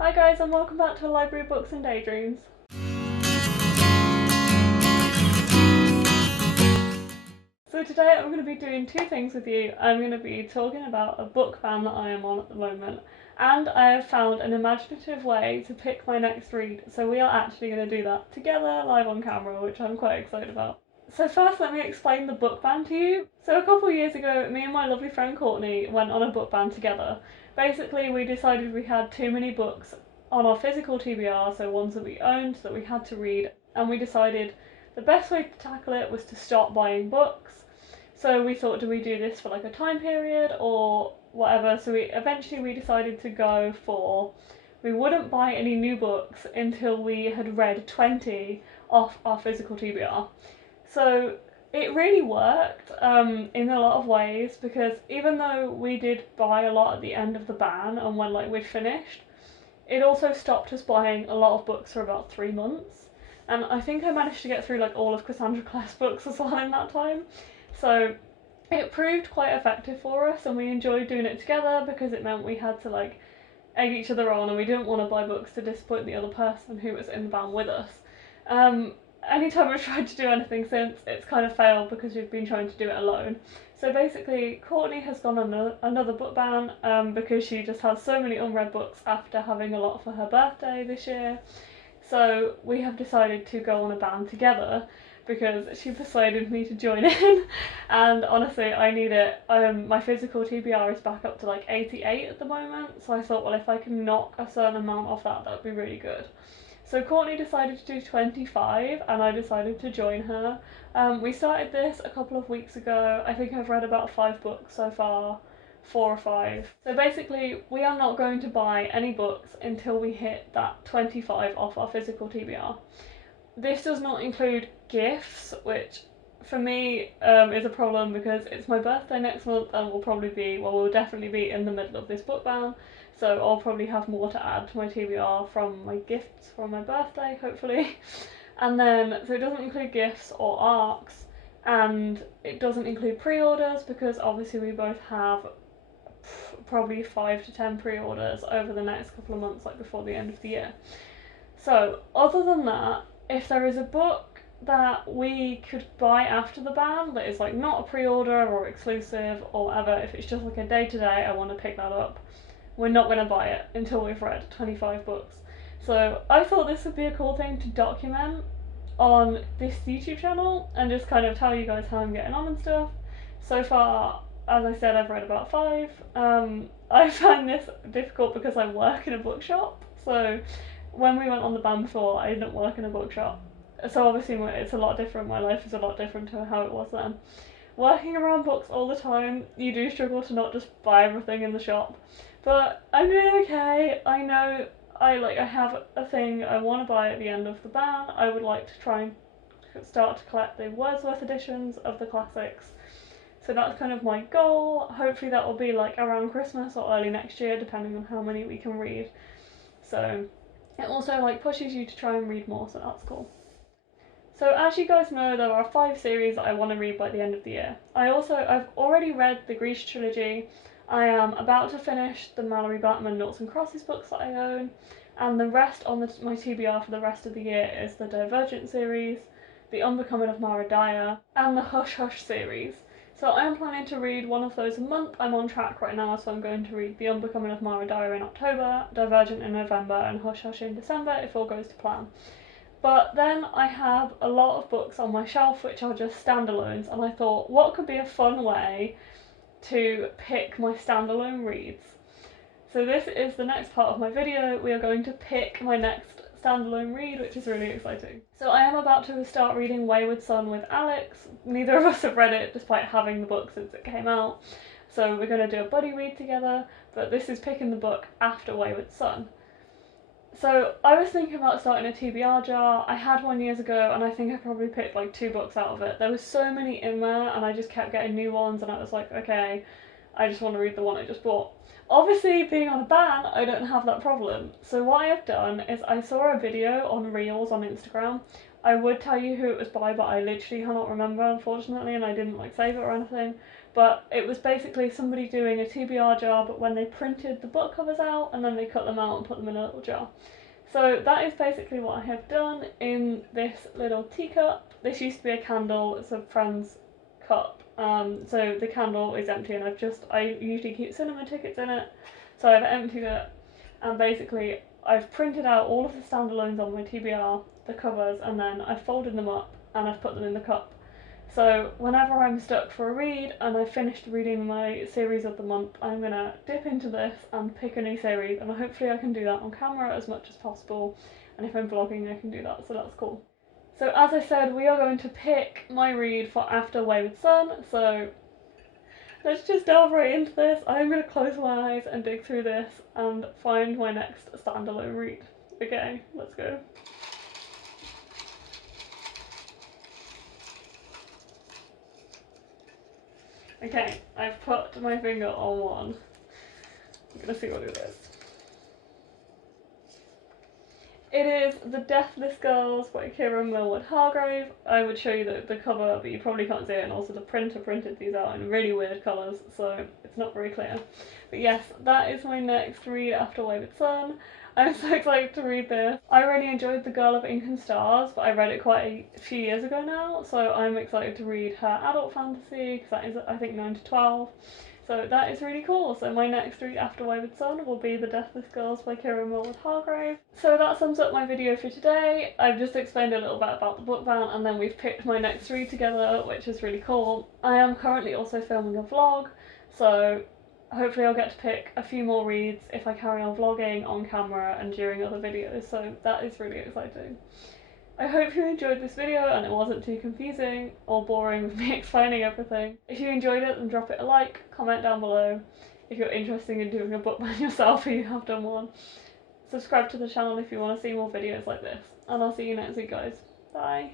Hi guys, and welcome back to Library Books and Daydreams. So today I'm going to be doing two things with you. I'm going to be talking about a book ban that I am on at the moment, and I have found an imaginative way to pick my next read, so we are actually going to do that together live on camera, which I'm quite excited about. So first let me explain the book ban to you. So a couple of years ago, me and my lovely friend Courtney went on a book ban together. Basically we decided we had too many books on our physical TBR, so ones that we owned that we had to read, and we decided the best way to tackle it was to stop buying books. So we thought, do we do this for like a time period or whatever? So we decided to go for, we wouldn't buy any new books until we had read 20 off our physical TBR. So it really worked in a lot of ways, because even though we did buy a lot at the end of the ban and when we'd finished, it also stopped us buying a lot of books for about 3 months. And I think I managed to get through all of Cassandra Clare's books as well in that time. So it proved quite effective for us, and we enjoyed doing it together because it meant we had to egg each other on, and we didn't want to buy books to disappoint the other person who was in the ban with us. Anytime we've tried to do anything since, it's kind of failed because we've been trying to do it alone. So basically Courtney has gone on another book ban because she just has so many unread books after having a lot for her birthday this year. So we have decided to go on a ban together because she persuaded me to join in, and honestly I need it. My physical TBR is back up to 88 at the moment, so I thought, well, if I can knock a certain amount off that would be really good. So Courtney decided to do 25 and I decided to join her. We started this a couple of weeks ago. I think I've read about 5 books so far, 4 or 5. So basically we are not going to buy any books until we hit that 25 off our physical TBR. This does not include gifts, which for me is a problem because it's my birthday next month and we'll definitely be in the middle of this book ban. So I'll probably have more to add to my TBR from my gifts from my birthday, hopefully. And then, so it doesn't include gifts or arcs, and it doesn't include pre-orders because obviously we both have probably 5 to 10 pre-orders over the next couple of months, before the end of the year. So other than that, if there is a book that we could buy after the ban that is not a pre-order or exclusive or whatever, if it's just a day-to-day, I want to pick that up, we're not going to buy it until we've read 25 books. So I thought this would be a cool thing to document on this YouTube channel and just kind of tell you guys how I'm getting on and stuff. So far, as I said, I've read about 5. I find this difficult because I work in a bookshop, so when we went on the ban before, I didn't work in a bookshop. So obviously it's a lot different, my life is a lot different to how it was then. Working around books all the time, you do struggle to not just buy everything in the shop. But I'm doing okay. I know I have a thing I want to buy at the end of the ban. I would like to try and start to collect the Wordsworth editions of the classics. So that's kind of my goal. Hopefully that will be around Christmas or early next year, depending on how many we can read. So it also pushes you to try and read more, so that's cool. So as you guys know, there are 5 series that I want to read by the end of the year. I've already read the Grease trilogy. I am about to finish the Mallory Blackman Noughts and Crosses books that I own, and the rest on my TBR for the rest of the year is the Divergent series, the Unbecoming of Mara Dyer, and the Hush Hush series. So I am planning to read one of those a month. I'm on track right now, so I'm going to read the Unbecoming of Mara Dyer in October, Divergent in November, and Hush Hush in December if all goes to plan. But then I have a lot of books on my shelf which are just standalones, and I thought, what could be a fun way to pick my standalone reads? So this is the next part of my video. We are going to pick my next standalone read, which is really exciting. So I am about to start reading Wayward Son with Alex. Neither of us have read it despite having the book since it came out. So we're going to do a buddy read together, but this is picking the book after Wayward Son. So I was thinking about starting a TBR jar. I had one years ago and I think I probably picked 2 books out of it. There was so many in there and I just kept getting new ones, and I was like, okay, I just want to read the one I just bought. Obviously, being on a ban, I don't have that problem. So what I have done is I saw a video on Reels on Instagram. I would tell you who it was by, but I literally cannot remember, unfortunately, and I didn't like save it or anything. But it was basically somebody doing a TBR jar, but when they printed the book covers out and then they cut them out and put them in a little jar. So that is basically what I have done in this little teacup. This used to be a candle, it's a friend's cup. So the candle is empty, and I usually keep cinema tickets in it, so I've emptied it, and basically I've printed out all of the standalones on my TBR, the covers, and then I've folded them up and I've put them in the cup. So whenever I'm stuck for a read and I've finished reading my series of the month, I'm going to dip into this and pick a new series, and hopefully I can do that on camera as much as possible, and if I'm vlogging I can do that, so that's cool. So as I said, we are going to pick my read for After Wayward Son, so let's just delve right into this. I'm going to close my eyes and dig through this and find my next standalone read. Okay, let's go. Okay, I've put my finger on one. I'm gonna see what it is. It is The Deathless Girls by Kira Millward Hargrave. I would show you the cover, but you probably can't see it, and also the printer printed these out in really weird colours, so it's not very clear. But yes, that is my next read After Wayward Son. I'm so excited to read this. I really enjoyed The Girl of Ink and Stars, but I read it quite a few years ago now, so I'm excited to read her adult fantasy, because that is, I think, 9 to 12. So that is really cool. So my next read After Wayward Son will be The Deathless Girls by Kira Millward Hargrave. So that sums up my video for today. I've just explained a little bit about the book ban, and then we've picked my next read together, which is really cool. I am currently also filming a vlog, so hopefully I'll get to pick a few more reads if I carry on vlogging on camera and during other videos, so that is really exciting. I hope you enjoyed this video and it wasn't too confusing or boring with me explaining everything. If you enjoyed it, then drop it a like, comment down below if you're interested in doing a book ban yourself or you have done one. Subscribe to the channel if you want to see more videos like this, and I'll see you next week, guys. Bye!